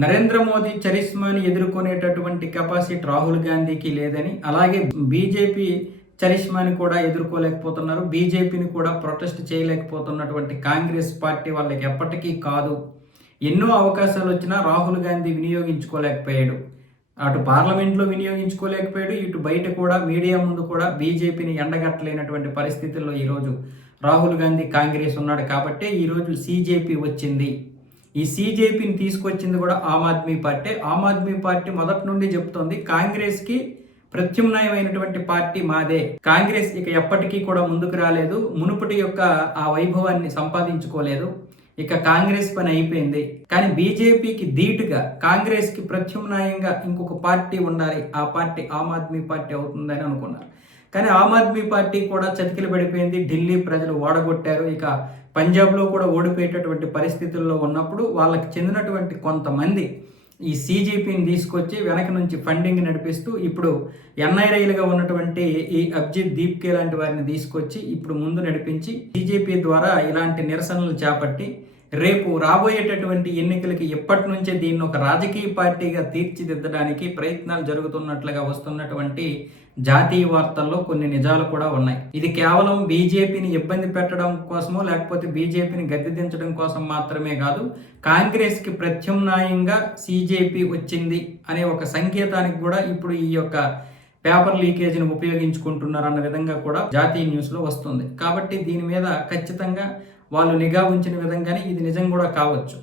Narendra Modi చరిస్మాని ఎదుర్కొనేటటువంటి capacity Rahul గాంధీకి లేదని, అలాగే బీజేపీ చరిస్మాని కూడా ఎదుర్కోలేకపోతున్నారు. బీజేపీని కూడా ప్రొటెస్ట్ చేయలేకపోతున్నటువంటి కాంగ్రెస్ పార్టీ వాళ్ళకి ఎప్పటికీ కాదు. ఎన్నో అవకాశాలు వచ్చినా రాహుల్ గాంధీ వినియోగించుకోలేకపోయాడు. అటు పార్లమెంట్లో వినియోగించుకోలేకపోయాడు, ఇటు బయట కూడా మీడియా ముందు కూడా బీజేపీని ఎండగట్టలేనటువంటి పరిస్థితుల్లో ఈరోజు రాహుల్ గాంధీ కాంగ్రెస్ ఉన్నాడు. కాబట్టి ఈరోజు సీజేపీ వచ్చింది. ఈ సీజేపీని తీసుకొచ్చింది కూడా ఆమ్ ఆద్మీ పార్టీ. ఆమ్ ఆద్మీ పార్టీ మొదటి నుండి చెప్తోంది కాంగ్రెస్కి ప్రత్యామ్నాయమైనటువంటి పార్టీ మాదే. కాంగ్రెస్ ఇక ఎప్పటికీ కూడా ముందుకు రాలేదు, మునుపటి యొక్క ఆ వైభవాన్ని సంపాదించుకోలేదు. ఇక కాంగ్రెస్ పని అయిపోయింది. కానీ బీజేపీకి ధీటుగా కాంగ్రెస్కి ప్రత్యామ్నాయంగా ఇంకొక పార్టీ ఉండాలి, ఆ పార్టీ ఆమ్ ఆద్మీ పార్టీ అవుతుందని అనుకున్నారు. కానీ ఆమ్ ఆద్మీ పార్టీ కూడా చతికిల పడిపోయింది. ఢిల్లీ ప్రజలు ఓడగొట్టారు. ఇక పంజాబ్లో కూడా ఓడిపోయేటటువంటి పరిస్థితుల్లో ఉన్నప్పుడు వాళ్ళకి చెందినటువంటి కొంతమంది ఈ సీజేపీని తీసుకొచ్చి వెనక నుంచి ఫండింగ్ నడిపిస్తూ ఇప్పుడు ఎన్ఐరైలుగా ఉన్నటువంటి ఈ అభిజిత్ దీప్కే లాంటి వారిని తీసుకొచ్చి ఇప్పుడు ముందు నడిపించి సీజేపీ ద్వారా ఇలాంటి నిరసనలు చేపట్టి రేపు రాబోయేటటువంటి ఎన్నికలకి ఇప్పటి నుంచే దీన్ని ఒక రాజకీయ పార్టీగా తీర్చిదిద్దడానికి ప్రయత్నాలు జరుగుతున్నట్లుగా వస్తున్నటువంటి జాతీయ వార్తల్లో కొన్ని నిజాలు కూడా ఉన్నాయి. ఇది కేవలం బీజేపీని ఇబ్బంది పెట్టడం కోసమో లేకపోతే బీజేపీని గద్దెదించడం కోసం మాత్రమే కాదు, కాంగ్రెస్కి ప్రత్యామ్నాయంగా సీజేపీ వచ్చింది అనే ఒక సంకేతానికి కూడా ఇప్పుడు ఈ యొక్క పేపర్ లీకేజీని ఉపయోగించుకుంటున్నారు అన్న విధంగా కూడా జాతీయ న్యూస్లో వస్తుంది. కాబట్టి దీని మీద ఖచ్చితంగా వాళ్ళు నిఘా ఉంచిన విధంగానే ఇది నిజం కూడా కావచ్చు.